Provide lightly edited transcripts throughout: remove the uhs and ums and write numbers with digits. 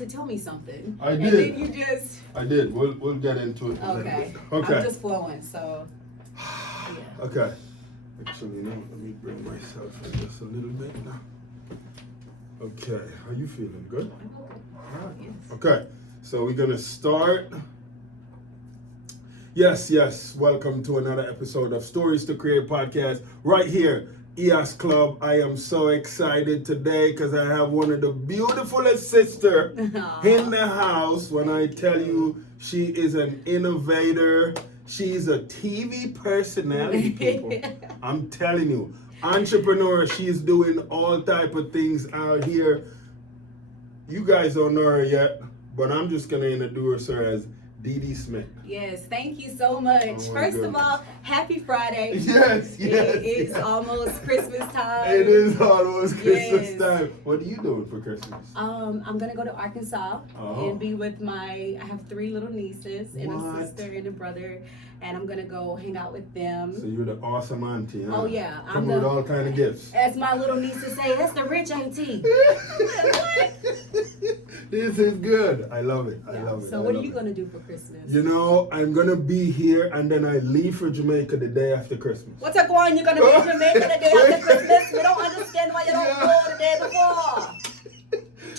to tell me something. I did. And then you just. I did. We'll get into it. Okay. Okay. I'm just flowing, so. Yeah. Okay. Actually, no. Let me bring myself in just a little bit now. Okay. How you feeling? Good? Yes. Okay. So we're gonna start. Yes. Welcome to another episode of Stories to Create podcast right here, EOS Club. I am so excited today because I have one of the beautifulest sisters in the house. When I tell you she is an innovator, she's a TV personality, people. I'm telling you, entrepreneur. She's doing all type of things out here. You guys don't know her yet, but I'm just gonna introduce her as Dee-Dee Smith. Yes, thank you so much. First of all, happy Friday. Yes. It is almost Christmas time. It is almost Christmas Yes. time. What are you doing for Christmas? I'm gonna go to Arkansas and be with I have 3 little nieces and What? a sister and a brother, and I'm gonna go hang out with them. So you're the awesome auntie, huh? Oh yeah, Come with all kind of gifts. As my little nieces say, that's the rich auntie. This is good. I love it. I love it. So what are you gonna do for Christmas? You know, I'm gonna be here and then I leave for Jamaica the day after Christmas. What's a going? You're gonna be in Jamaica the day after Christmas? We don't understand why you don't go the day before.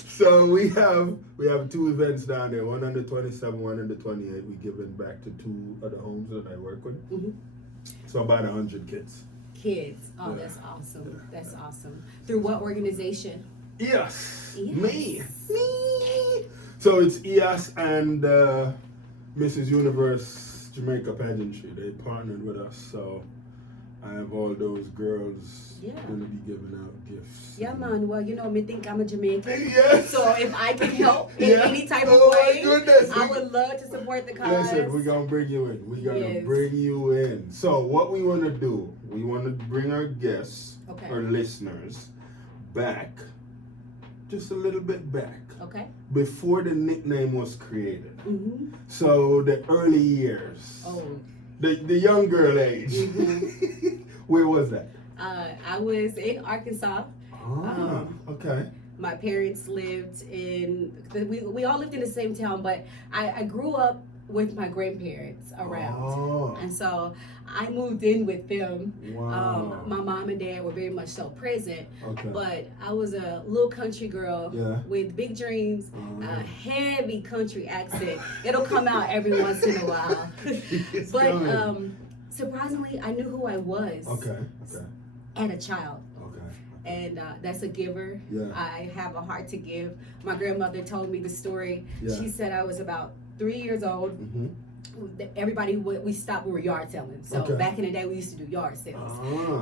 So we have 2 events down there, one on the 27th, one on the 28th. We giving back to 2 other homes that I work with. Mm-hmm. So about 100 kids. Oh, that's awesome. That's awesome. Through what organization? Yes. Yes. Me. So it's EOS and Mrs. Universe Jamaica Pageantry. They partnered with us, so I have all those girls gonna be giving out gifts. Yeah, man. Well, me think I'm a Jamaican. Yes. So if I can help in any type of way, I would love to support the cause. Listen, we're gonna bring you in. We're gonna bring you in. So what we wanna do, we wanna bring our guests, our listeners, back, just a little bit back. Okay. Before the nickname was created. Mm-hmm. So the early years. Oh. The young girl age. Mm-hmm. Where was that? I was in Arkansas. Okay. My parents lived we all lived in the same town, but I grew up with my grandparents around. And so I moved in with them. Wow. My mom and dad were very much so present. Okay. But I was a little country girl with big dreams, a heavy country accent. It'll come out every once in a while. But surprisingly, I knew who I was. Okay. At a child. And that's a giver. Yeah. I have a heart to give. My grandmother told me the story. Yeah. She said I was about 3 years old. Mm-hmm. Everybody, we were yard selling. So back in the day, we used to do yard sales.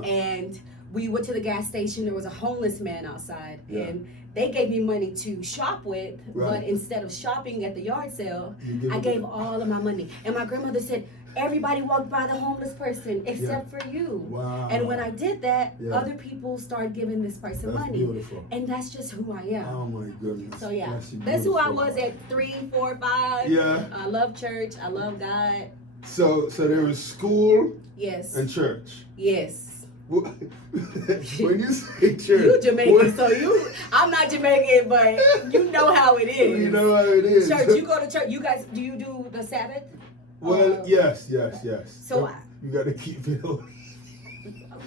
And we went to the gas station. There was a homeless man outside. Yeah. And they gave me money to shop with. Right. But instead of shopping at the yard sale, I gave all of my money. And my grandmother said, everybody walked by the homeless person except for you. Wow. And when I did that, other people started giving this person money. Beautiful. And that's just who I am. Oh my goodness. So that's who I was at 3, 4, 5. Yeah. I love church. I love God. So there was school. Yes. And church. Yes. When you say church, you Jamaican, I'm not Jamaican, but you know how it is. You know how it is. Church, you go to church. You guys, do you do the Sabbath? Well, yes. So you got to keep it holy.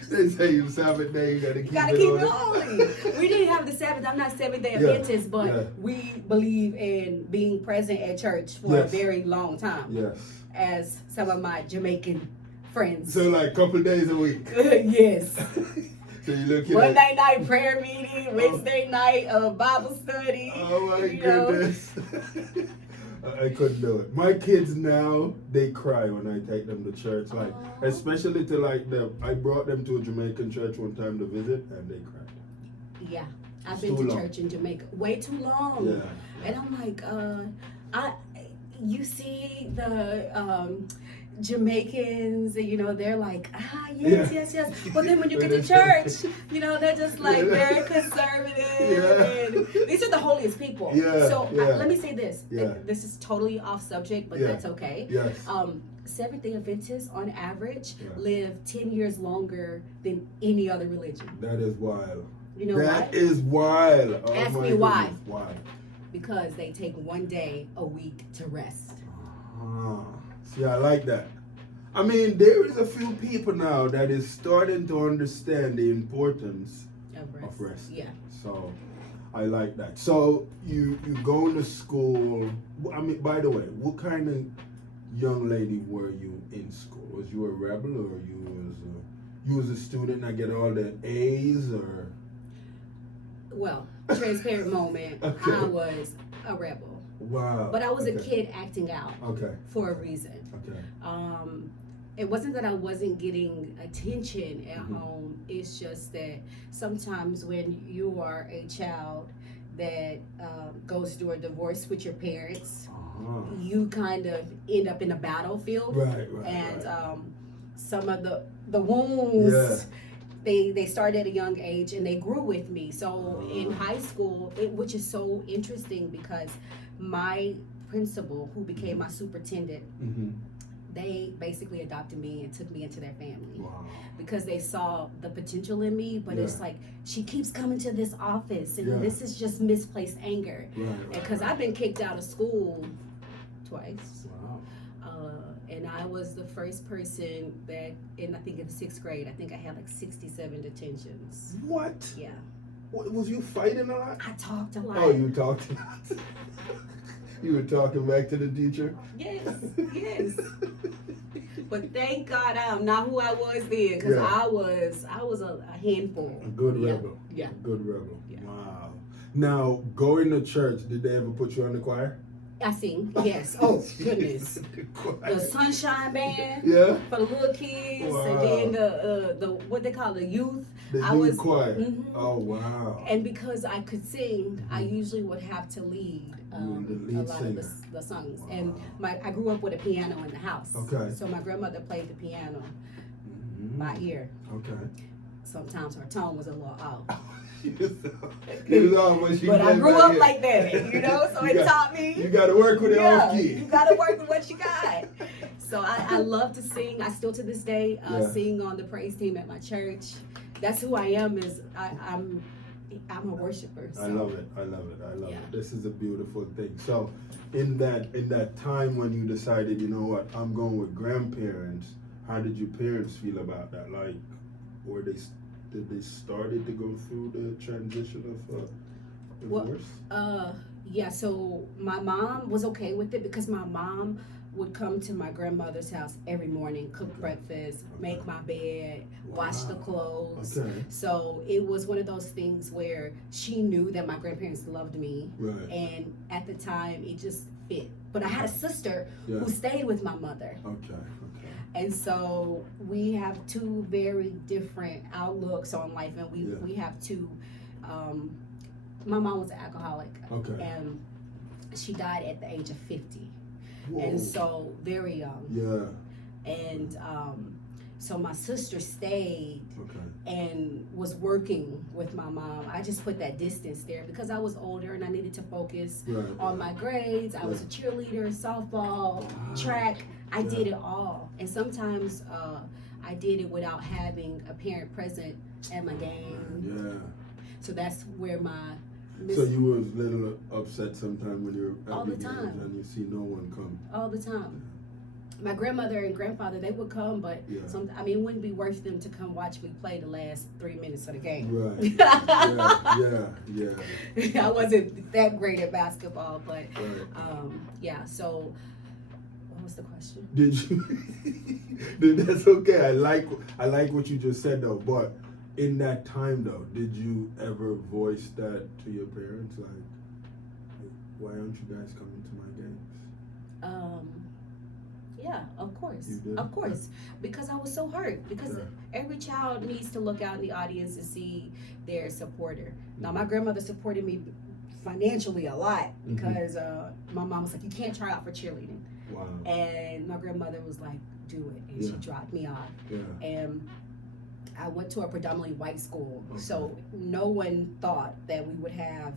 They say you Sabbath day, you got to keep it holy. We didn't have the Sabbath. I'm not Seventh-day Adventist, but we believe in being present at church for a very long time. Yes. As some of my Jamaican friends. So like a couple of days a week. Yes. So you look at Monday night prayer meeting, Wednesday night Bible study. Oh my goodness. I couldn't do it. My kids now, they cry when I take them to church. Like, especially to I brought them to a Jamaican church one time to visit and they cried. Yeah. I've been to church in Jamaica way too long. Yeah. And I'm like, you see the Jamaicans, they're like, yes. But then when you get to church, they're just like very conservative. And these are the holiest people. So let me say this. And this is totally off subject, but that's okay. Yes. Seventh-day Adventists, on average, live 10 years longer than any other religion. That is wild. You know why? That is wild. Ask me why. Why? because they take one day a week to rest. See, I like that. I mean, there is a few people now that is starting to understand the importance of rest. Yeah. So I like that. So you going to school. I mean, by the way, what kind of young lady were you in school? Was you a rebel, or you was a student that get all the A's, or? Well, transparent moment. Okay. I was a rebel. Wow. But I was a kid acting out. Okay. For a reason. Okay. It wasn't that I wasn't getting attention at home. It's just that sometimes when you are a child that goes through a divorce with your parents, you kind of end up in a battlefield. Right. And some of the wounds, they started at a young age and they grew with me. So in high school, which is so interesting because my principal, who became my superintendent, they basically adopted me and took me into their family because they saw the potential in me. But it's like, she keeps coming to this office and this is just misplaced anger. Because I've been kicked out of school twice. And I was the first person that, I think in the 6th grade, I think I had like 67 detentions. What? Yeah. Was you fighting a lot? I talked a lot. Oh, you talked a lot. You were talking back to the teacher? Yes. But thank God I am not who I was then, because I was a handful. A good rebel. Yeah. A good rebel. Yeah. Wow. Now, going to church, did they ever put you on the choir? I sing, yes. Oh, goodness. The Sunshine Band for the little kids, and then the what they call the youth. The youth choir. Oh, wow. And because I could sing, I usually would have to lead a lot of the songs. Wow. And I grew up with a piano in the house. Okay. So my grandmother played the piano by ear. Okay. Sometimes her tone was a little off. But I grew up like that, so it taught me. You got to work with it off key. You got to work with what you got. So I love to sing. I still to this day sing on the praise team at my church. That's who I am. I'm a worshiper. So. I love it. This is a beautiful thing. So in that time when you decided, you know what, I'm going with grandparents, how did your parents feel about that? Like, did they started to go through the transition of divorce? Yeah, so my mom was okay with it because my mom would come to my grandmother's house every morning, cook breakfast, make my bed, wash the clothes. So it was one of those things where she knew that my grandparents loved me. And at the time, it just fit. But I had a sister who stayed with my mother. And so we have two very different outlooks on life, and we have two. My mom was an alcoholic, and she died at the age of 50. Whoa. And so very young. And so my sister stayed and was working with my mom. I just put that distance there because I was older and I needed to focus on my grades. I was a cheerleader, softball, track. I did it all. And sometimes I did it without having a parent present at my game. So that's where my... So you were a little upset sometimes when you were all the time, and you see no one come. All the time. My grandmother and grandfather, they would come, but it wouldn't be worth them to come watch me play the last 3 minutes of the game. I wasn't that great at basketball, but so what was the question? Did you? That's okay. I like what you just said though, but in that time though, did you ever voice that to your parents, like, why aren't you guys coming to my games? Yeah, of course. You did? Of course. Because I was so hurt. Because every child needs to look out in the audience and see their supporter. Now, my grandmother supported me financially a lot because my mom was like, you can't try out for cheerleading. Wow. And my grandmother was like, do it. And she dropped me off. And I went to a predominantly white school. So no one thought that we would have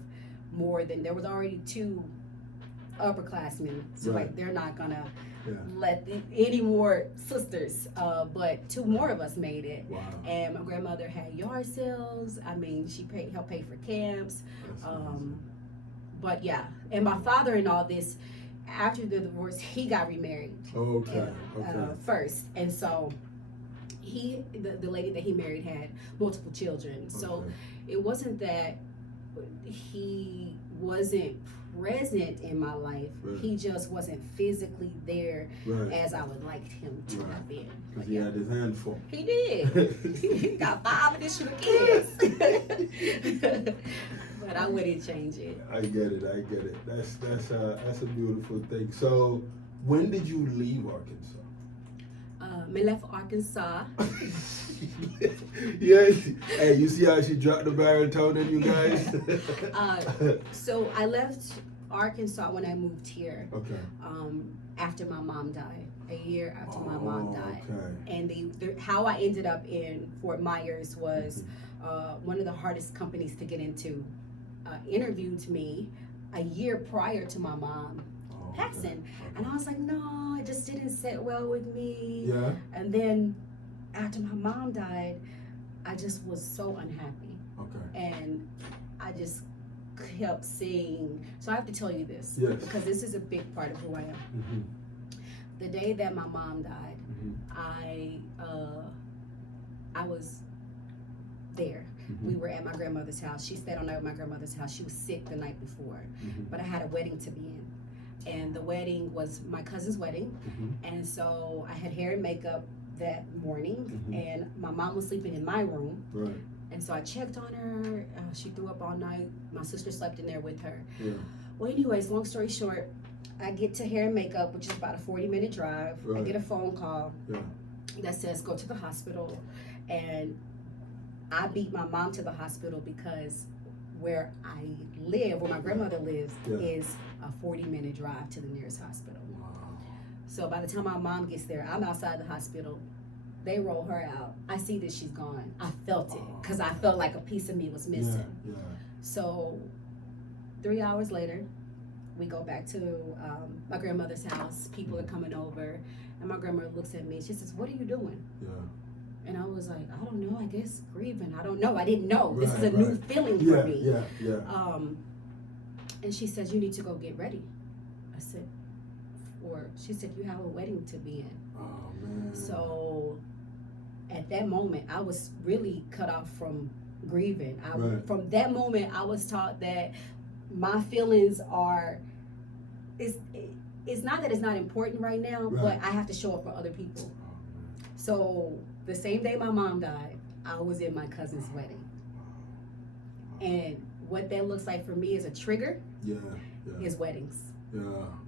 more than, there was already 2 upperclassmen. So like, they're not gonna let any more sisters, but 2 more of us made it. Wow. And my grandmother had yard sales. I mean, she helped pay for camps. But yeah, and my father in all this, after the divorce, he got remarried. Okay. First, and so the lady that he married had multiple children. So it wasn't that he wasn't present in my life. Right. He just wasn't physically there as I would like him to have been. Because he had his hand full. He did. He got 5 additional kids. But I wouldn't change it. I get it. That's a beautiful thing. So when did you leave Arkansas? I left Arkansas. Yeah. Hey, you see how she dropped the baritone in you guys? So I left Arkansas when I moved here. Okay. After my mom died, a year after my mom died. Okay. And how I ended up in Fort Myers was one of the hardest companies to get into. Interviewed me a year prior to my mom passing, and I was like, no, it just didn't sit well with me. Yeah. And then after my mom died, I just was so unhappy. Okay. And I just kept saying, so I have to tell you this, because this is a big part of who I am. Mm-hmm. The day that my mom died, I was there. Mm-hmm. We were at my grandmother's house. She stayed all night at my grandmother's house. She was sick the night before, but I had a wedding to be in. And the wedding was my cousin's wedding. And so I had hair and makeup that morning, and my mom was sleeping in my room. Right. And so I checked on her. She threw up all night. My sister slept in there with her. Yeah. Well, anyways, long story short, I get to hair and makeup, which is about a 40-minute drive. Right. I get a phone call that says, go to the hospital. And I beat my mom to the hospital because where I live, where my grandmother lives, is a 40-minute drive to the nearest hospital. Wow. So by the time my mom gets there, I'm outside the hospital. They roll her out. I see that she's gone. I felt it because I felt like a piece of me was missing. Yeah. So 3 hours later, we go back to my grandmother's house. People are coming over, and my grandmother looks at me. She says, "What are you doing?" Yeah. And I was like, I don't know, I guess grieving. I don't know. I didn't know. This is a new feeling for me. And she says, you need to go get ready. I said, she said, you have a wedding to be in. Oh, man. So at that moment, I was really cut off from grieving. From that moment, I was taught that my feelings are, it's not that it's not important right now, but I have to show up for other people. So the same day my mom died, I was in my cousin's wedding. And what that looks like for me is a trigger is weddings. Yeah.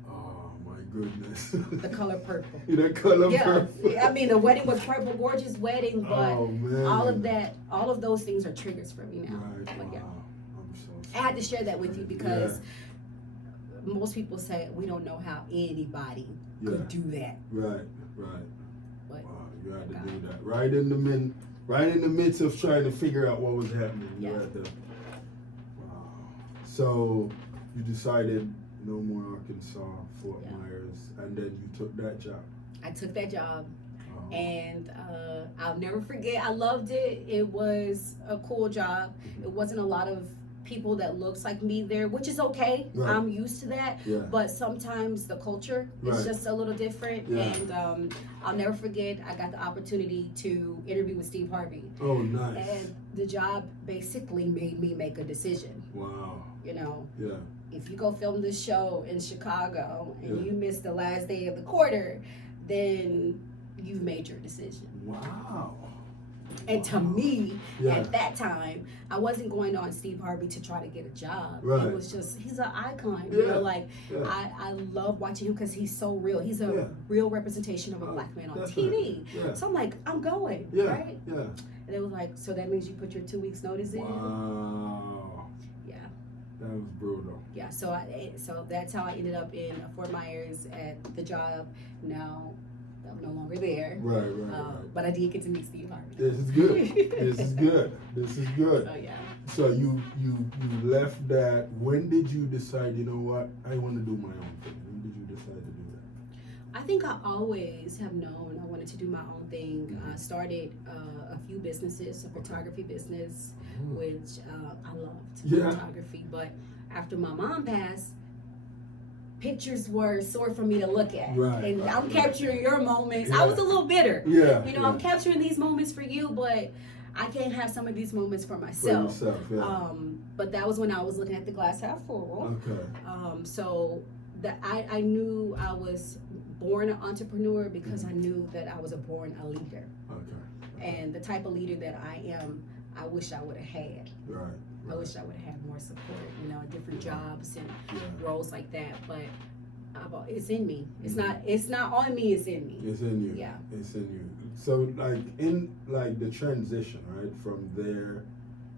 Oh my goodness. The color purple. The color purple. I mean, the wedding was purple, gorgeous wedding, but all of those things are triggers for me now. Right. But, wow. I'm so sorry. I had to share that with you because most people say we don't know how anybody could do that. Right. But, wow, you had to do that right in the midst of trying to figure out what was happening. You had to. Wow. So you decided no more Arkansas, Fort Myers, and then you took that job. I took that job, and I'll never forget. I loved it. It was a cool job. It wasn't a lot of people that looks like me there, which is okay. I'm used to that. But sometimes the culture is just a little different. And I'll never forget, I got the opportunity to interview with Steve Harvey. Oh, nice. And the job basically made me make a decision. Wow. You know, if you go film this show in Chicago and you miss the last day of the quarter, then you've made your decision. Wow. And to me, at that time, I wasn't going on Steve Harvey to try to get a job. It was just, he's an icon. You know, like, I love watching him because he's so real. He's a real representation of a black man on TV. So I'm like, I'm going, right? Yeah. And it was like, so that means you put your 2 weeks notice in? Wow. Yeah. That was brutal. Yeah, so that's how I ended up in Fort Myers at the job. Now, I'm no longer there. Right. But I did get to meet Steve Harvey. This is good. This is good. So yeah. So you left that. When did you decide, you know what, I want to do my own thing? When did you decide to do that? I think I always have known I wanted to do my own thing. I started a few businesses, a photography business, which I loved photography, but after my mom passed, pictures were sore for me to look at. And I'm capturing your moments. I was a little bitter. I'm capturing these moments for you, but I can't have some of these moments for myself. But that was when I was looking at the glass half full. So that I knew I was born an entrepreneur because I knew that I was born a leader. And the type of leader that I am, I wish I would have had. I wish I would have had more support, different jobs and roles like that. But it's in me. It's not on me. It's in me. It's in you. Yeah. It's in you. So in the transition, right, from there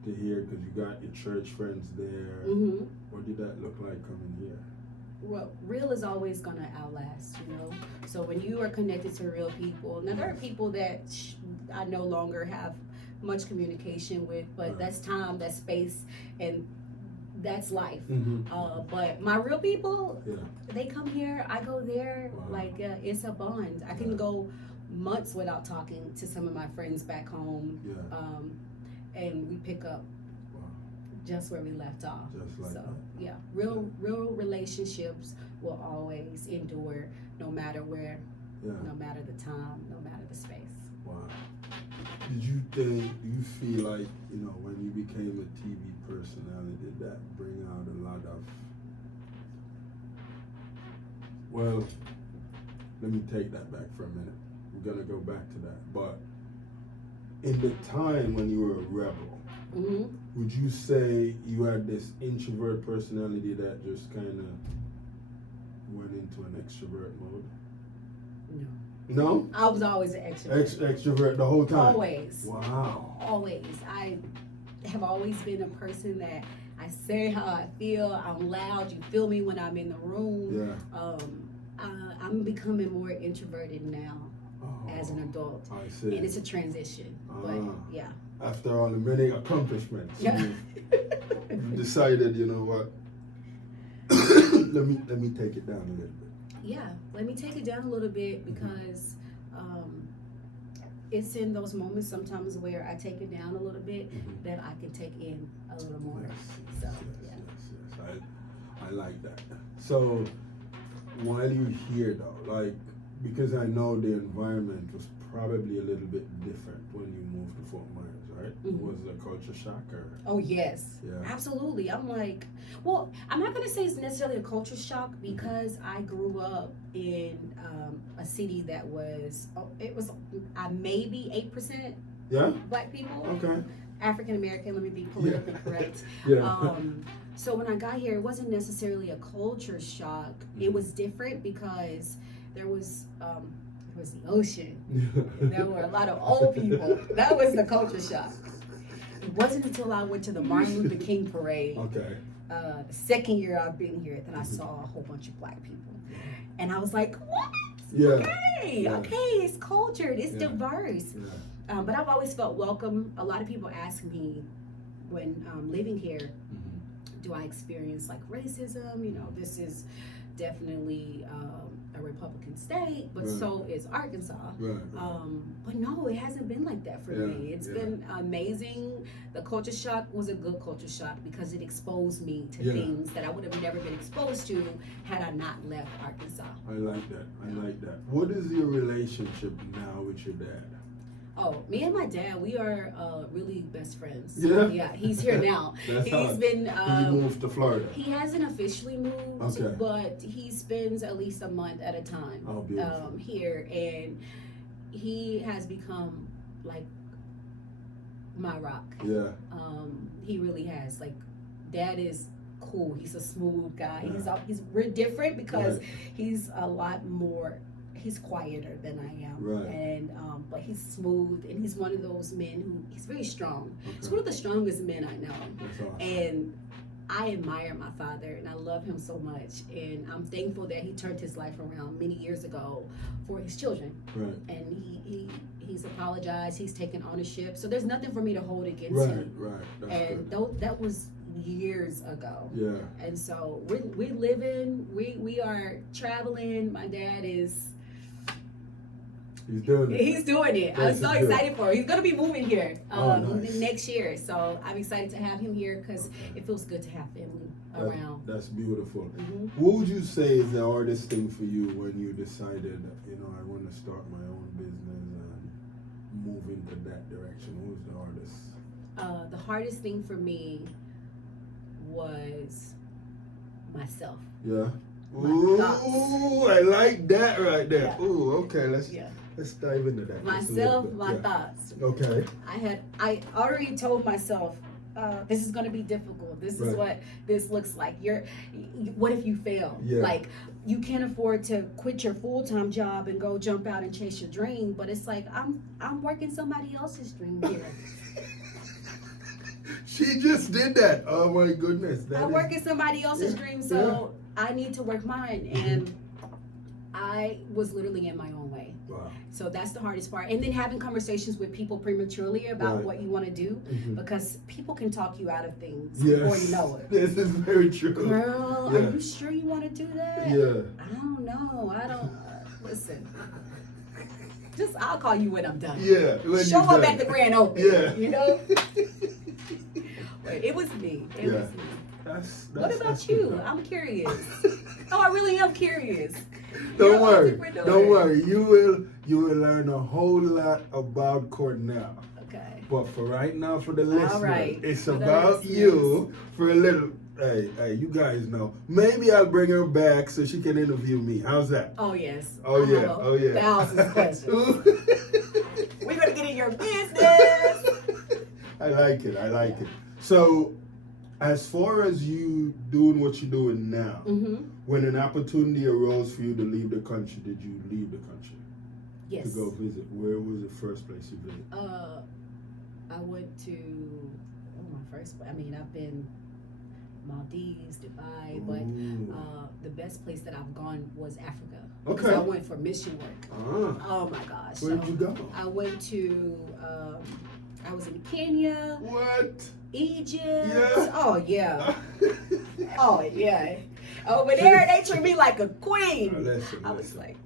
to here, because you got your church friends there. What did that look like coming here? Well, real is always gonna outlast, So when you are connected to real people, now there are people that I no longer have much communication with, but that's time, that's space, and that's life. But my real people, they come here, I go there. It's a bond. I can go months without talking to some of my friends back home, and we pick up just where we left off. Real relationships will always endure, no matter where, no matter the time, no matter the space. Did you feel like, when you became a TV personality, did that bring out a lot of, well, let me take that back for a minute. We're gonna go back to that. But in the time when you were a rebel, would you say you had this introvert personality that just kind of went into an extrovert mode? No? I was always an extrovert. Extrovert the whole time? Always. Wow. Always. I have always been a person that I say how I feel. I'm loud. You feel me when I'm in the room. I'm becoming more introverted now as an adult. I see. And it's a transition. But yeah. After all the many accomplishments, you decided, you know what? let me take it down a little bit. Yeah, let me take it down a little bit because it's in those moments sometimes where I take it down a little bit that I can take in a little more. Yes. I like that. So while you're here though, because I know the environment was probably a little bit different when you moved to Fort Myers, right? Was it a culture shock or? Oh yes, absolutely. I'm like, well, I'm not gonna say it's necessarily a culture shock because I grew up in a city that was, maybe 8% Black people. Okay. African American, let me be politically correct. So when I got here, it wasn't necessarily a culture shock. It was different because there was the ocean. There were a lot of old people. That was the culture shock. It wasn't until I went to the Martin Luther King parade, the second year I've been here, that I saw a whole bunch of Black people. And I was like, what? Okay, it's cultured, it's diverse. But I've always felt welcome. A lot of people ask me when living here, do I experience racism? This is definitely a Republican state, but so is Arkansas. But no, it hasn't been like that for me. It's been amazing. The culture shock was a good culture shock because it exposed me to things that I would have never been exposed to had I not left Arkansas. I like that. What is your relationship now with your dad? Oh, me and my dad, we are really best friends. Yeah, he's here now. He moved to Florida. He hasn't officially moved, but he spends at least a month at a time here, and he has become like my rock. He really has. Dad is cool. He's a smooth guy. We're different because he's a lot more. He's quieter than I am, and but he's smooth, and he's one of those men who he's very strong. He's one of the strongest men I know, awesome. And I admire my father, and I love him so much, and I'm thankful that he turned his life around many years ago for his children, and he's apologized, he's taken ownership, so there's nothing for me to hold against him, and that was years ago, and so we're living, we are traveling. My dad is He's doing it. He's doing it. I'm so excited for him. He's going to be moving here nice. next year. So I'm excited to have him here because it feels good to have family around. That's beautiful. What would you say is the hardest thing for you when you decided, I want to start my own business and move into that direction? What was the hardest? The hardest thing for me was myself. Yeah. My thoughts. Ooh, I like that right there. Yeah. Ooh, okay, let's dive into that. Myself, my thoughts. Okay. I already told myself, this is going to be difficult. This is what this looks like. What if you fail? Yeah. Like, you can't afford to quit your full-time job and go jump out and chase your dream. But it's like, I'm working somebody else's dream here. She just did that. Oh my goodness. I'm working somebody else's dream, so I need to work mine. And I was literally in my own way. Wow. So that's the hardest part. And then having conversations with people prematurely about what you want to do, because people can talk you out of things before you know it. This is very true. Girl, are you sure you want to do that? Yeah. I don't know. I don't. Listen. I'll call you when I'm done. Yeah. Show up at the grand opening. Yeah. You know? It was me. It was me. What about you? I'm curious. Oh, I really am curious. Don't worry. You will learn a whole lot about Cornell. Okay. But for right now, for the listeners, it's for about you for a little. Hey, you guys know. Maybe I'll bring her back so she can interview me. How's that? Oh yes. Oh yeah. Thousands of questions. We're gonna get in your business. I like it. So, as far as you doing what you're doing now, when an opportunity arose for you to leave the country, did you leave the country? Yes. To go visit? Where was the first place you visited? I went to I've been Maldives, Dubai, but the best place that I've gone was Africa. Okay. So I went for mission work. Oh my gosh. Where'd you go? I went to I was in Kenya. What? Egypt. Yeah. Oh yeah. Oh yeah. Over there they treat me like a queen. Listen, I was like,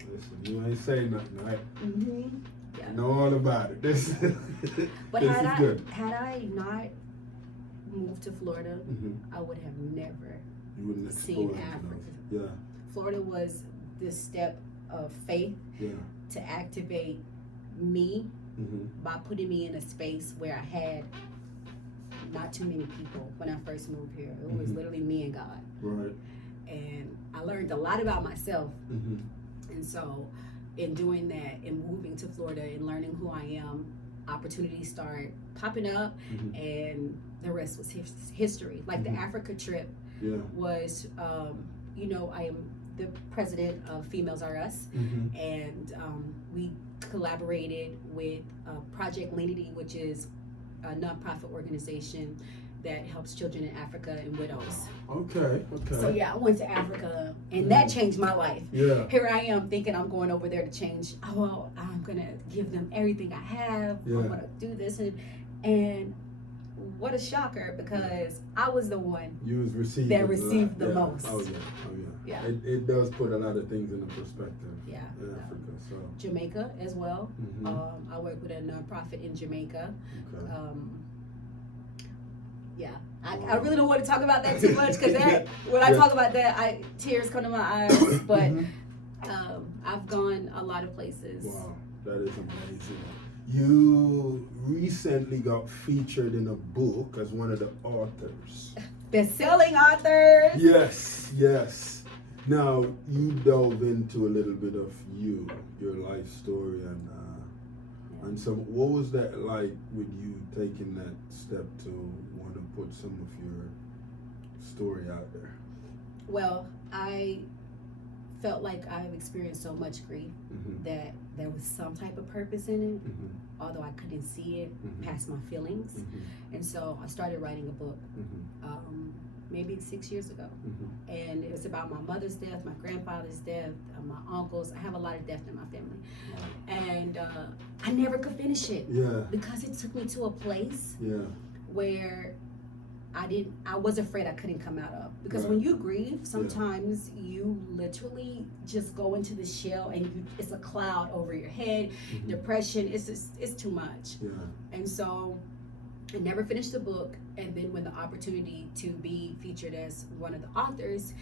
you ain't saying nothing, right? Yeah. Know all about it. But this had is good. I not moved to Florida, I would have never seen Africa. Yeah. Florida was this step of faith to activate me by putting me in a space where I had not too many people when I first moved here. It was literally me and God. Right. And I learned a lot about myself. And so in doing that and moving to Florida and learning who I am, opportunities start popping up and the rest was history. Like the Africa trip was, I am the president of Females Are Us, and we collaborated with Project Affinity, which is a nonprofit organization that helps children in Africa and widows. Okay. So I went to Africa and that changed my life. Yeah. Here I am thinking I'm going over there to change. Oh, I'm gonna give them everything I have. I'm gonna do this and what a shocker, because I was the one that received the most. Oh yeah. It does put a lot of things into perspective. Yeah. In Africa. So Jamaica as well. I work with a nonprofit in Jamaica. Okay. I really don't want to talk about that too much, because when I talk about that, tears come to my eyes. But I've gone a lot of places. Wow, that is amazing. You recently got featured in a book as one of the authors. Best-selling authors. Yes. Now, you dove into a little bit of your life story, and some. What was that like with you taking that step to want to put some of your story out there? Well, I felt like I've experienced so much grief that there was some type of purpose in it, although I couldn't see it past my feelings. And so I started writing a book maybe 6 years ago. And it was about my mother's death, my grandfather's death, my uncles. I have a lot of death in my family. And I never could finish it because it took me to a place where I was afraid I couldn't come out of. Because when you grieve, sometimes you literally just go into the shell and it's a cloud over your head. Depression, it's too much. And so I never finished the book. And then when the opportunity to be featured as one of the authors,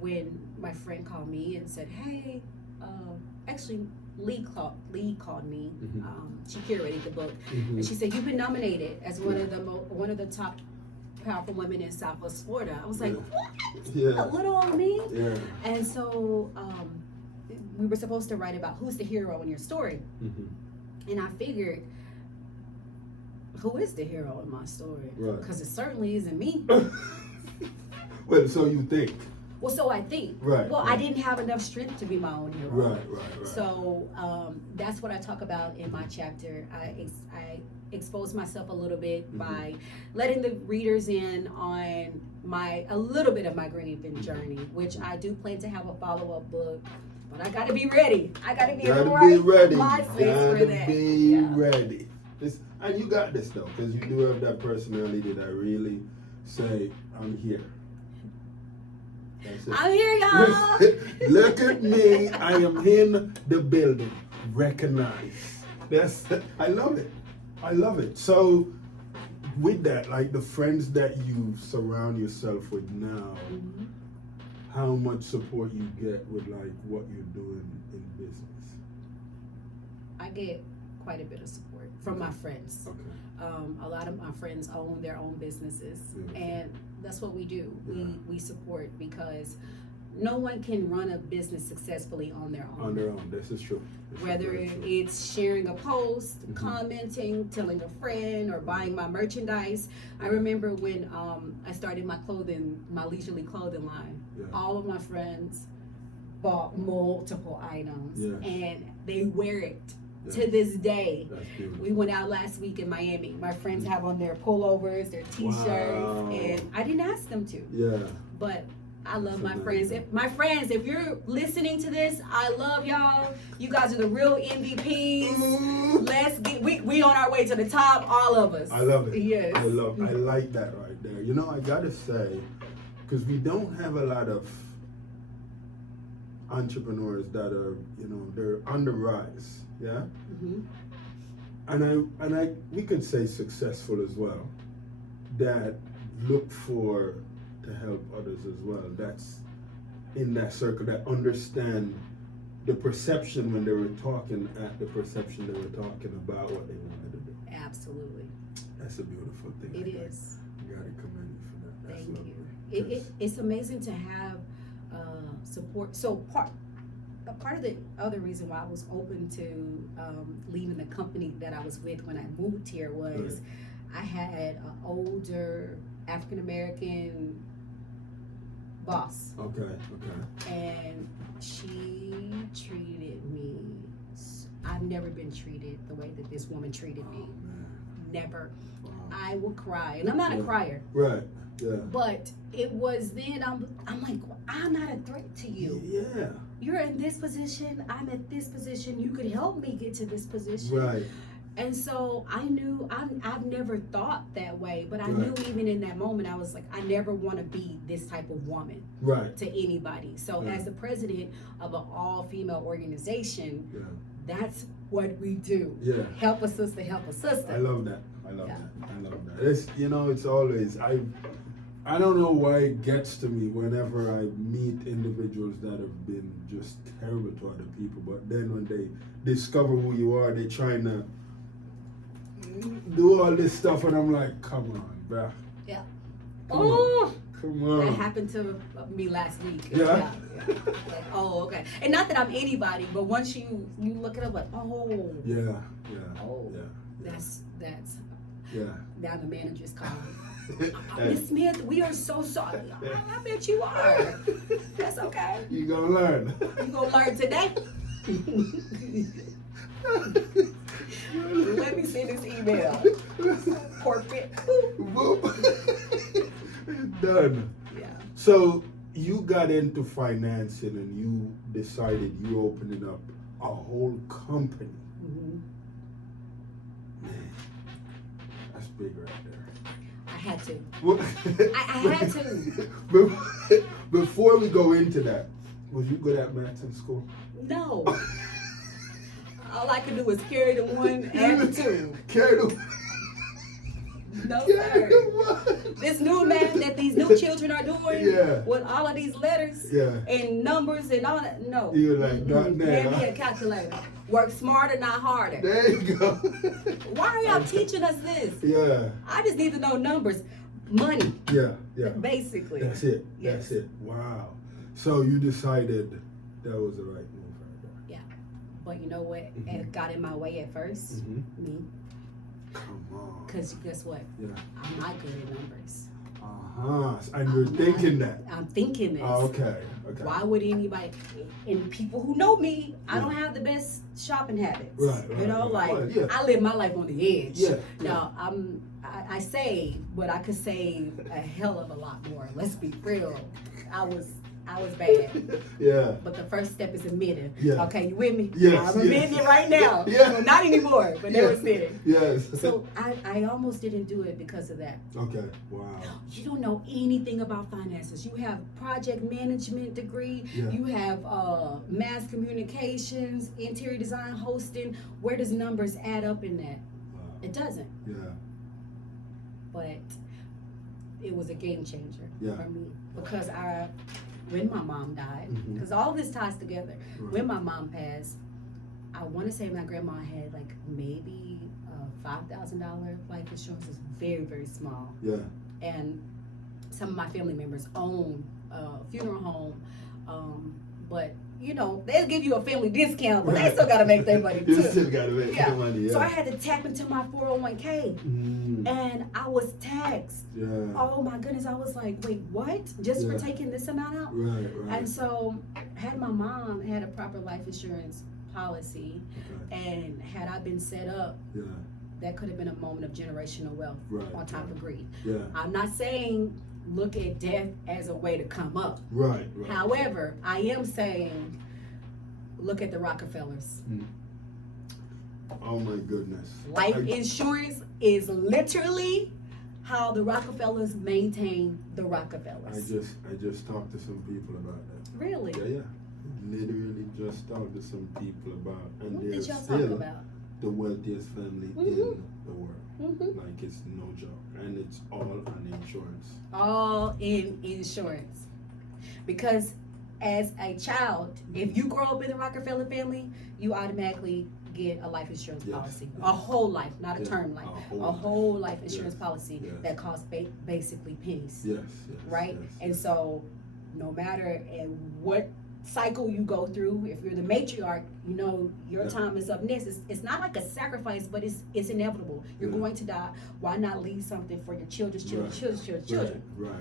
when my friend called me and said, hey, actually Lee called me. She curated the book, and she said, you've been nominated as one of the top powerful women in Southwest Florida. I was like, what? A little on me? And so we were supposed to write about who's the hero in your story. And I figured, who is the hero in my story? Because it certainly isn't me. Well, so you think. Well, so I think. I didn't have enough strength to be my own hero. So that's what I talk about in my chapter. I expose myself a little bit by letting the readers in on a little bit of my grieving journey, which I do plan to have a follow-up book. But I gotta be ready. I gotta be in the right mindset for that. Be ready. And you got this though, because you do have that personality that really say, I'm here. I'm here, y'all. Look at me. I am in the building. Recognize. I love it. I love it. So with that, like the friends that you surround yourself with now, how much support you get with like what you're doing in business? I get quite a bit of support from my friends. A lot of my friends own their own businesses, and that's what we do. We support, because no one can run a business successfully on their own. On their own, this is true. Whether it's sharing a post, commenting, telling a friend, or buying my merchandise. I remember when I started my leisurely clothing line. All of my friends bought multiple items, and they wear it. To this day. We went out last week in Miami. My friends have on their pullovers, their t-shirts, and I didn't ask them to. But I love my friends. If you're listening to this, I love y'all. You guys are the real MVPs. Let's get we on our way to the top, all of us. I love it. Yes. I like that right there. You know, I gotta say, because we don't have a lot of entrepreneurs that are, they're on the rise. And we could say successful as well, that look to help others as well. That's in that circle, that understand the perception when they were talking at the perception they were talking about what they wanted to do. Absolutely. That's a beautiful thing. It is. You gotta commend you for that. That's Thank lovely. you. It's amazing to have support. So part of the other reason why I was open to leaving the company that I was with when I moved here was I had an older African American boss. And she treated me. I've never been treated the way that this woman treated me. Never. I will cry, and I'm not a crier. But it was then I'm like, I'm not a threat to you. You're in this position, I'm at this position, you could help me get to this position. And so I knew, I've never thought that way, but I knew even in that moment, I was like, I never want to be this type of woman to anybody. So as the president of an all-female organization, that's what we do. Help a sister, help a sister. I love that. I love that. It's, it's always, I don't know why it gets to me whenever I meet individuals that have been just terrible to other people, but then when they discover who you are, they're trying to do all this stuff, and I'm like, come on, bruh. Come on. That happened to me last week. Like, oh, okay. And not that I'm anybody, but once you look it up, like, that's now the manager's calling. Miss Smith, we are so sorry. I bet you are. That's okay. You gonna learn. You gonna learn today. Let me send this email. Corporate. Done. So you got into financing and you decided you opening up a whole company. Mm-hmm. Man, that's big right there. had to. What? I had to. Before we go into that, was you good at math in school? No. All I could do was carry the 1 and the 2. Carry the No, sir. This new math that these new children are doing with all of these letters and numbers and all that, no. You're like, not now. Hand me a calculator. Work smarter, not harder. There you go. Why are y'all teaching us this? Yeah. I just need to know numbers. Money. Yeah. Basically. That's it. Yes. That's it. Wow. So you decided that was the right move right there. Yeah. But you know what? It got in my way at first? Me. Come on. Because guess what? Yeah. I'm not good at numbers. And you're thinking that. I'm thinking this. Okay. Why would anybody, and people who know me, I don't have the best shopping habits. Right. You know, I live my life on the edge. Yeah. Now, I save, but I could save a hell of a lot more. Let's be real. I was bad. Yeah. But the first step is admitting. Yeah. Okay, you with me? Yes. I'm admitting it right now. Yeah. Well, not anymore, but they were sitting. Yes. So I almost didn't do it because of that. Okay. Wow. You don't know anything about finances. You have project management degree. Yeah. You have mass communications, interior design, hosting. Where does numbers add up in that? Wow. It doesn't. Yeah. But it was a game changer for me because when my mom died, because all this ties together. Right. When my mom passed, I want to say my grandma had like maybe $5,000 life insurance. It was very, very small. Yeah. And some of my family members own a funeral home, but you know, they'll give you a family discount, but they still got to make their money too. You still got to make their money, yeah. So I had to tap into my 401k, and I was taxed. Yeah. Oh my goodness, I was like, wait, what? Just for taking this amount out? Right. And so, had my mom had a proper life insurance policy, and had I been set up, that could have been a moment of generational wealth on top of greed. Yeah. I'm not saying look at death as a way to come up. Right. However, I am saying look at the Rockefellers. Oh my goodness. Life insurance is literally how the Rockefellers maintain the Rockefellers. I just talked to some people about that. Really? Yeah. Literally just talked to some people about, and What they're did y'all still talk about? the wealthiest family in the world. Like, it's no joke, and it's all on insurance. All in insurance. Because as a child, if you grow up in the Rockefeller family, you automatically get a life insurance policy. A whole life, not a term life. A whole life insurance policy that costs basically pennies. Right? And so no matter what cycle you go through, if you're the matriarch, you know your time is up next. It's not like a sacrifice, but it's inevitable. You're going to die. Why not leave something for your children's children? Right.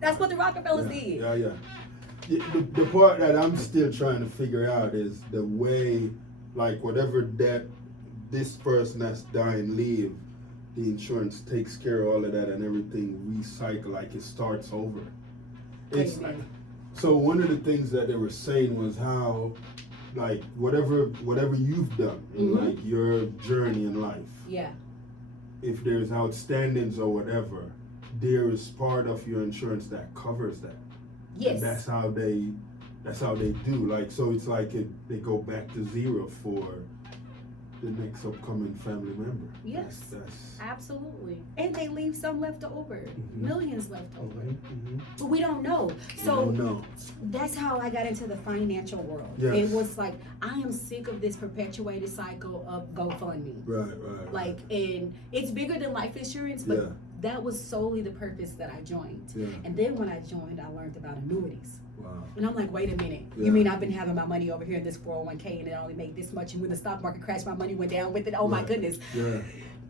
That's what the Rockefellers did. Yeah. The part that I'm still trying to figure out is the way, like, whatever debt this person that's dying leave, the insurance takes care of all of that and everything recycle, like it starts over. It's like, so one of the things that they were saying was how, like, whatever you've done in like your journey in life, if there's outstandings or whatever, there is part of your insurance that covers that. Yes. And that's how they do. Like, so it's like they go back to zero for the next upcoming family member. Yes. That's absolutely. And they leave some left over. Millions left over. But we don't know. So that's how I got into the financial world. Yes. It was like, I am sick of this perpetuated cycle of GoFundMe. Right. Like, and it's bigger than life insurance, but that was solely the purpose that I joined. And then when I joined, I learned about annuities. Wow. And I'm like, wait a minute. You mean I've been having my money over here in this 401k and it only made this much, and when the stock market crashed, my money went down with it? Oh my goodness.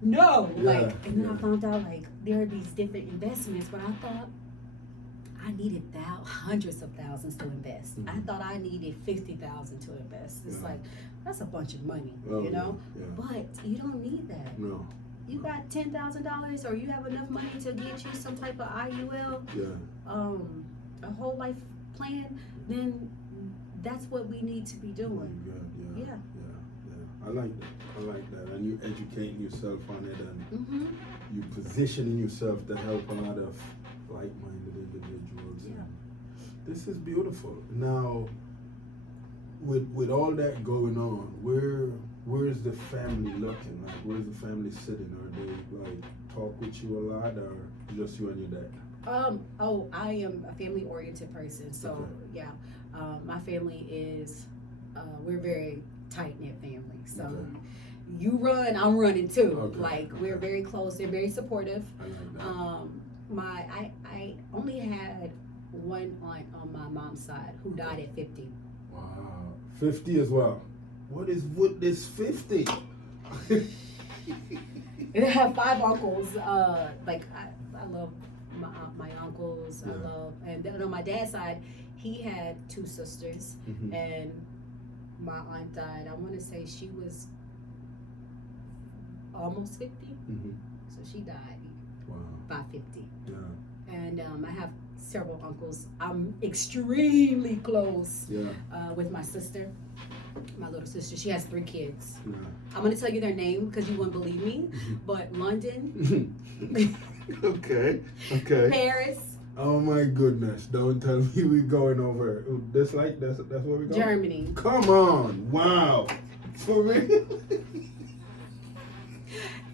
No. Like, and then I found out, like, there are these different investments, but I thought I needed hundreds of thousands to invest. I thought I needed 50,000 to invest. It's like, that's a bunch of money, you know? But you don't need that. No. You got $10,000, or you have enough money to get you some type of IUL, a whole life plan, then that's what we need to be doing. I like that. And you educating yourself on it, and you positioning yourself to help a lot of like-minded individuals. Yeah. This is beautiful. Now, with all that going on, where's the family looking? Like, where's the family sitting? Are they like talk with you a lot, or just you and your dad? I am a family-oriented person, so yeah, my family is we're very tight-knit family. So you run, I'm running too. We're very close. They're very supportive. I like that. I only had one aunt on my mom's side who died at 50. Wow, 50 as well. What is with this 50? And I have 5 uncles. I love my uncles. Yeah. And then on my dad's side, he had 2 sisters, and my aunt died. I want to say she was almost 50, so she died by 50. Yeah. And I have several uncles. I'm extremely close with my sister. My little sister, she has 3 kids. Yeah. I'm gonna tell you their name because you wouldn't believe me, but London. Okay. Paris. Oh my goodness! Don't tell me we're going over. That's where we go. Germany. Come on! Wow. For real?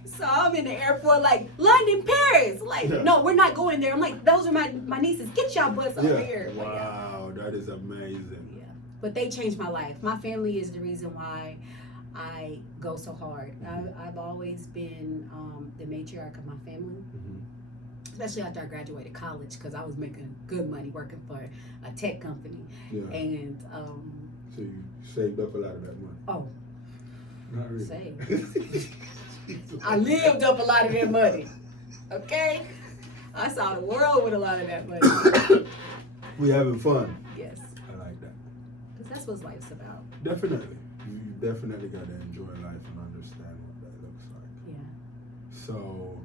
So I'm in the airport like London, Paris. No, we're not going there. I'm like, those are my nieces. Get y'all butts over here. Wow, that is amazing. Yeah, but they changed my life. My family is the reason why I go so hard. I've always been the matriarch of my family, especially after I graduated college, because I was making good money working for a tech company. Yeah. And so you saved up a lot of that money. Oh, not really. Saved. I lived up a lot of that money. Okay, I saw the world with a lot of that money. We having fun. Yes. I like that. Because that's what life's about. Definitely. You definitely got to enjoy life and understand what that looks like. Yeah. So,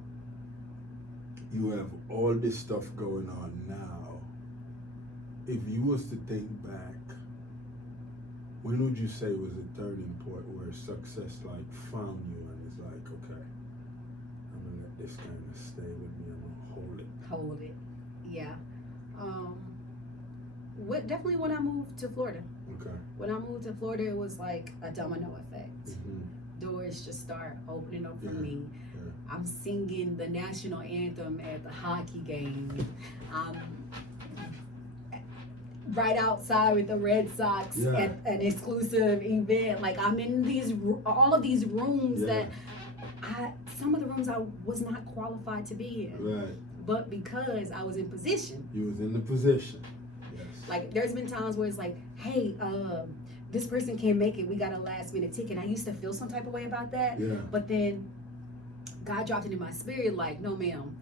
you have all this stuff going on now. If you was to think back, when would you say was a turning point where success found you and it's like, okay, I'm gonna let this kind of stay with me, I'm gonna hold it. Yeah. Definitely when I moved to Florida. Okay. When I moved to Florida, it was like a domino effect. Doors just start opening up for me. Yeah. I'm singing the national anthem at the hockey game. I'm right outside with the Red Sox at an exclusive event. I'm in all of these rooms that some of the rooms I was not qualified to be in. Right. But because I was in position. You was in the position. Yes. There's been times where it's like, hey, this person can't make it. We got a last minute ticket. I used to feel some type of way about that. Yeah. But then God dropped it in my spirit, no ma'am.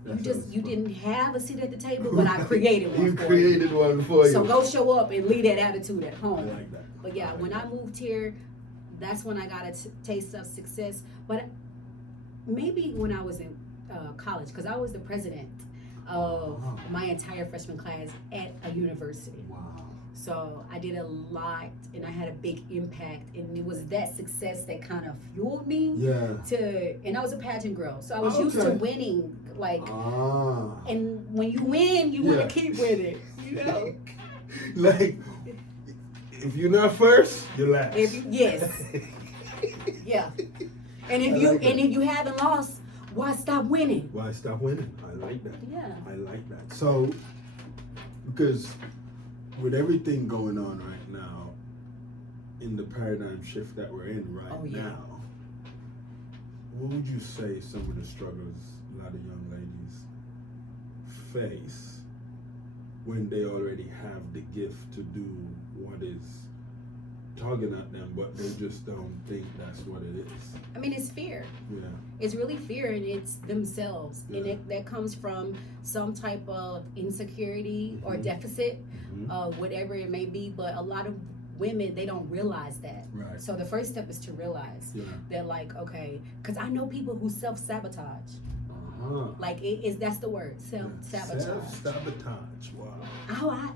You didn't have a seat at the table, but I created one for you. You created one for you. So go show up and leave that attitude at home. I like that. But yeah, when I moved here, that's when I got a taste of success. But maybe when I was in college, because I was the president of my entire freshman class at a university. Wow. So I did a lot and I had a big impact, and it was that success that kind of fueled me and I was a pageant girl. So I was used to winning, and when you win, you want to keep winning, if you're not first, you're last. Yes. Yeah. And if you haven't lost, why stop winning? Why stop winning? I like that. Yeah. I like that. So, because with everything going on right now, in the paradigm shift that we're in now, what would you say some of the struggles a lot of young ladies face when they already have the gift to do what is tugging at them, but they just don't think that's what it is? I mean, it's fear. Yeah. It's really fear, and it's themselves. Yeah. And that comes from some type of insecurity or deficit, whatever it may be. But a lot of women, they don't realize that. Right. So the first step is to realize that, okay, because I know people who self-sabotage. That's the word, self-sabotage. Self-sabotage, wow.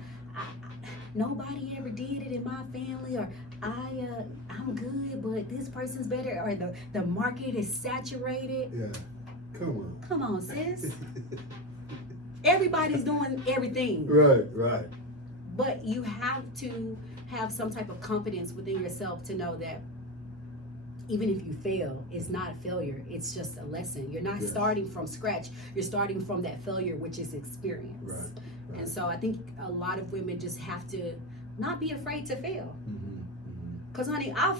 Nobody ever did it in my family, or I'm good, but this person's better, or the market is saturated. Yeah. Come on, sis. Everybody's doing everything. Right. But you have to have some type of confidence within yourself to know that even if you fail, it's not a failure. It's just a lesson. You're not starting from scratch. You're starting from that failure, which is experience. Right. And so I think a lot of women just have to not be afraid to fail. Because, honey, I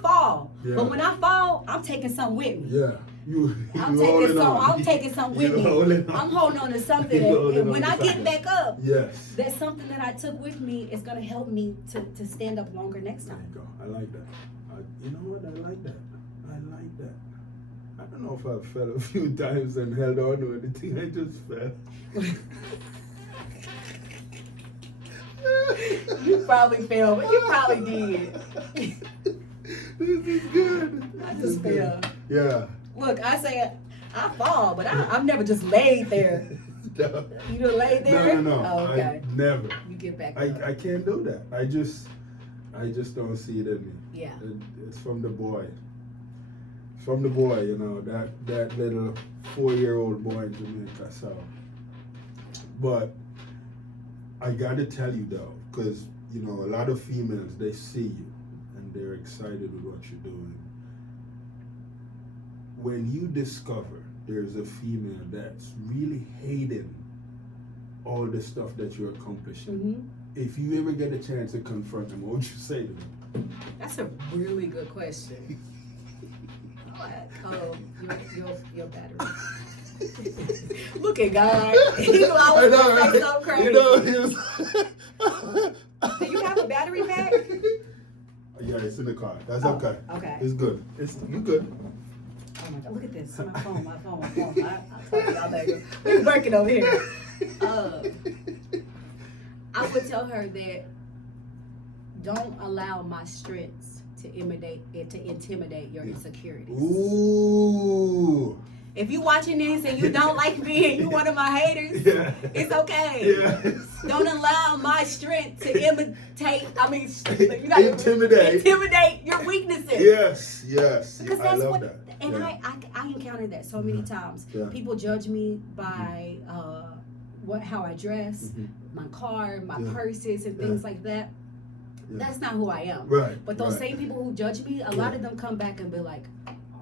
fall. Yeah. But when I fall, I'm taking something with me. Yeah. I'm taking something with me. I'm holding on to something. And when I get back up, that's something that I took with me is going to help me to stand up longer next time. There you go. I like that. You know what? I like that. I don't know if I've fell a few times and held on to anything. I just fell. You probably fell, but you probably did. This is good. I just fell. Yeah. Look, I say I fall, but I've never just laid there. No. You done laid there? No. Oh, okay. I never. You get back up. I can't do that. I just don't see it in me. Yeah. It's from the boy. It's from the boy, you know, that little 4-year-old boy in Jamaica. So, but I gotta tell you though, because you know, a lot of females, they see you and they're excited with what you're doing. When you discover there's a female that's really hating all the stuff that you're accomplishing, if you ever get a chance to confront them, what would you say to them? That's a really good question. Your battery. Look at God. He knew I was going to say something crazy. You know, he was... Do you have a battery pack? Yeah, it's in the car. That's okay. Okay. It's good. You good. Oh my God, look at this. My phone. I'll talk to y'all later. We're working over here. I would tell her that don't allow my strengths to intimidate your insecurities. Ooh. If you watching this and you don't like me and you one of my haters, it's okay. Yes. Don't allow my strength to intimidate your weaknesses. Yes. Because I love that. And I encountered that so many times. Yeah. People judge me by how I dress, my car, my purses, and things like that. Yeah. That's not who I am. Right. But those same people who judge me, a lot of them come back and be like,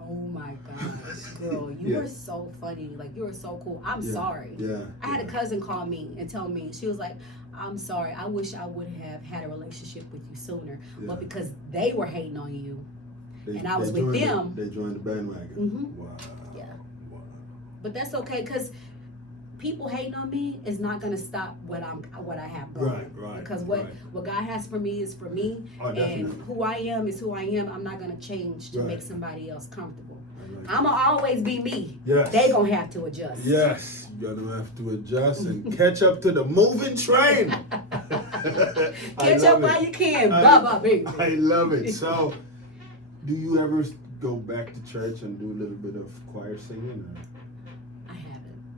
"Oh my gosh, girl, you are so funny. Like, you are so cool. I'm sorry." Yeah. I had a cousin call me and tell me, she was like, "I'm sorry. I wish I would have had a relationship with you sooner. Yeah. But because they were hating on you, and I was with them." They joined the bandwagon. Wow. Yeah. Wow. But that's okay, because people hating on me is not going to stop what I have going. Right. Because what God has for me is for me, and who I am is who I am. I'm not going to change to make somebody else comfortable. I'm going to always be me. Yes. They going to have to adjust. Yes. You're going to have to adjust and catch up to the moving train. Catch up while you can. Bye, baby. I love it. So, do you ever go back to church and do a little bit of choir singing? Or?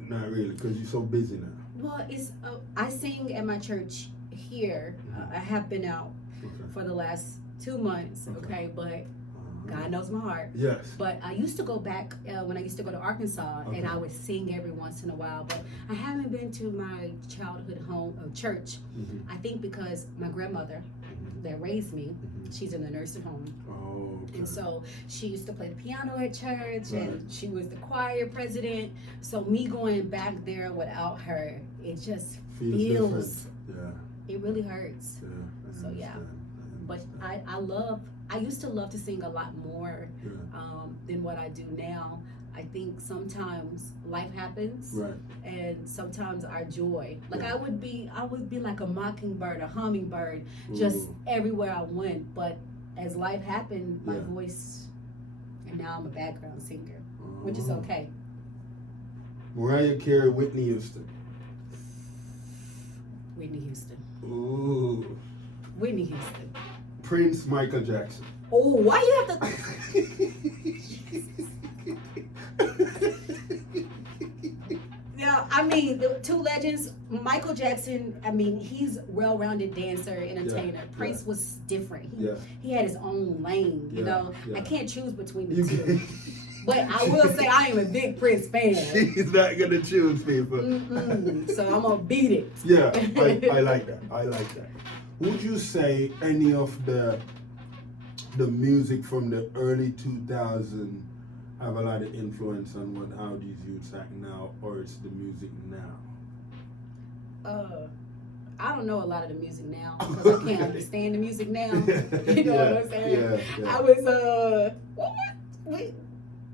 Not really, because you're so busy now. Well, it's I sing at my church here. I have been out for the last 2 months, but God knows my heart. Yes. But I used to go back when I used to go to Arkansas, and I would sing every once in a while. But I haven't been to my childhood home church. I think because my grandmother that raised me, she's in a nursing home. Oh, okay. And so she used to play the piano at church, and she was the choir president. So me going back there without her, it just feels it really hurts. Yeah, so yeah. But I used to love to sing a lot more than what I do now. I think sometimes life happens, and sometimes our joy. Like I would be like a mockingbird, a hummingbird, just everywhere I went. But as life happened, my voice, and now I'm a background singer, which is okay. Mariah Carey, Whitney Houston. Whitney Houston. Ooh. Whitney Houston. Prince, Michael Jackson. Oh, why you have to? Yeah, I mean, mean, the two legends, Michael Jackson, I mean, he's well-rounded dancer, entertainer. Yeah, Prince was different. Yeah. He had his own lane, you know. Yeah. I can't choose between the two. But I will say I am a big Prince fan. She's not going to choose people. So I'm going to beat it. Yeah, I like that. I like that. Would you say any of the music from the early 2000s have a lot of influence on how these youths act now, or it's the music now? I don't know a lot of the music now because I can't understand the music now. You know what I'm saying? Yeah. I was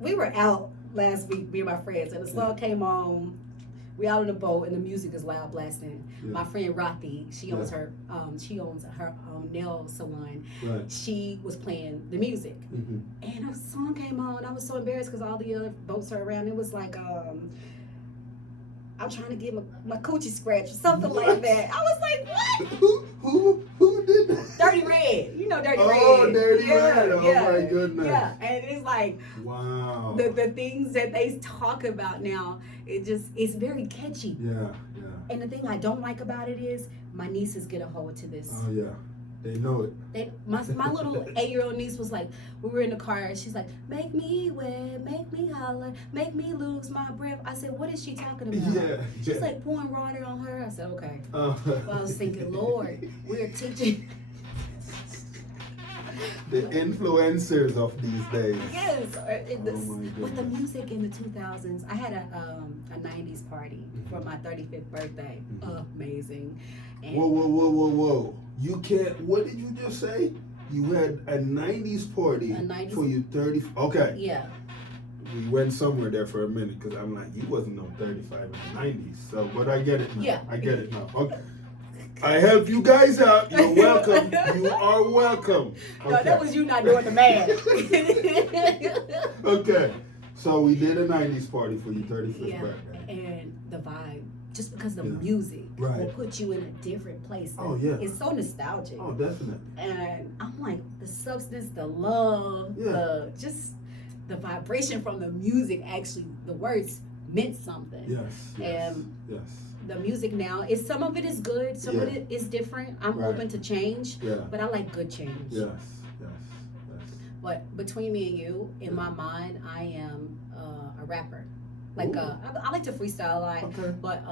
we were out last week, me and my friends, and the song came on. We out on the boat and the music is loud blasting. Yeah. My friend Rothy, she owns her nail salon. Right. She was playing the music, and a song came on. I was so embarrassed because all the other boats are around. It was like I'm trying to get my coochie scratch or something like that. I was like, what? Who did that? Dirty Red. You know Dirty Red. Oh, Dirty Red. Oh my goodness. Yeah, and it's like, wow. The things that they talk about now, it's very catchy. Yeah. And the thing I don't like about it is my nieces get a hold to this. Oh yeah. They know it. My little 8-year-old niece was like, we were in the car and she's like, make me wet, make me holler, make me lose my breath. I said, what is she talking about? Yeah. She's like pouring water on her. I said, okay. Well, I was thinking, Lord, we're teaching. The influencers of these days. Yes. With the music in the 2000s, I had a 90s party for my 35th birthday. Amazing. And Whoa. You can't, what did you just say? You had a 90s party for your 30, okay. Yeah. We went somewhere there for a minute because I'm like, you wasn't on 35 in the 90s. So, but I get it now. Yeah. I get it now. Okay. I help you guys out. You're welcome. You are welcome. Okay. No, that was you not doing the math. Okay. So we did a 90s party for your 35th birthday. And the vibe, just because the music will put you in a different place. Oh, yeah. It's so nostalgic. Oh, definitely. And I'm like, the substance, the love, the vibration from the music, actually, the words meant something. Yes. The music now, some of it is good, some of it is different. I'm open to change, but I like good change. Yes. But between me and you, in my mind, I am a rapper. Like I like to freestyle a lot, but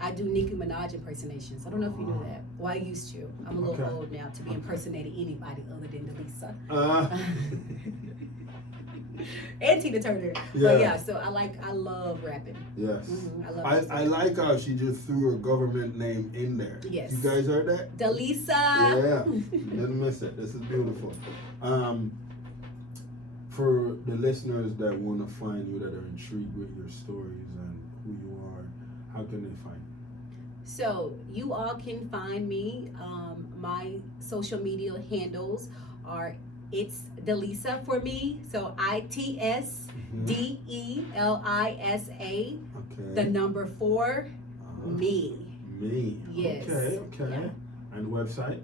I do Nicki Minaj impersonations. I don't know if you knew that. Well, I used to. I'm a little old now to be impersonating anybody other than DeLisa. And Tina Turner. Yeah. But so I love rapping. Yes. I like how she just threw her government name in there. Yes. You guys heard that? DeLisa. Yeah. Didn't miss it. This is beautiful. For the listeners that want to find you, that are intrigued with your stories and who you are, how can they find you? So you all can find me. My social media handles are it's DeLisa for me. So ITSDELISA. The number 4 me. Me. Yes. Okay. Yeah. And website?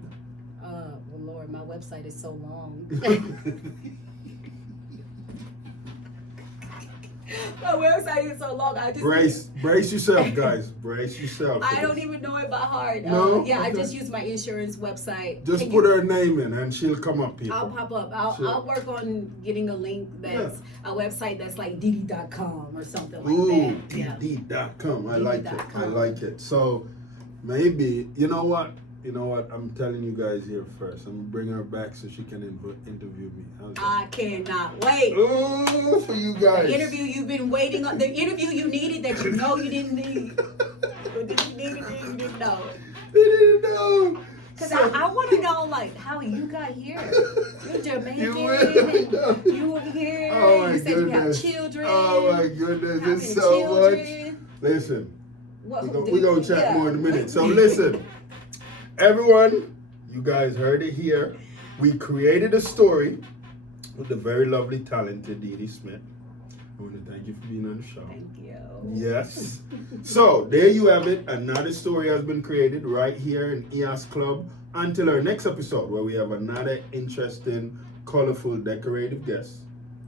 Well, Lord, my website is so long. My website is so long. I just brace yourself, guys. Brace yourself. I don't even know it by heart. No? I just use my insurance website. Just put her name in and she'll come up, people. I'll pop up. I'll work on getting a link that's a website that's like Dee-Dee.com or something like that. Yeah. Dee-Dee.com. I like it. So maybe, you know what? I'm telling you guys here first. I'm gonna bring her back so she can interview me. I cannot wait. Ooh, for you guys. The interview you've been waiting on. The interview you needed that you know you didn't need. But you needed it, you didn't know. They didn't know. Because I want to know, like, how you got here. You're Jamaican. You were here. Oh, my you said goodness. you have children. Oh, my goodness. There's so much. Listen, we're going to chat more in a minute. So, listen. Everyone, you guys heard it here. We created a story with the very lovely, talented Dee-Dee Smith. I want to thank you for being on the show. Thank you. Yes. So, there you have it. Another story has been created right here in EOS Club. Until our next episode, where we have another interesting, colorful, decorative guest.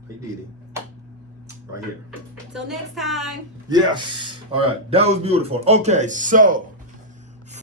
Hey, Dee-Dee. Right here. Till next time. Yes. All right, that was beautiful. Okay, so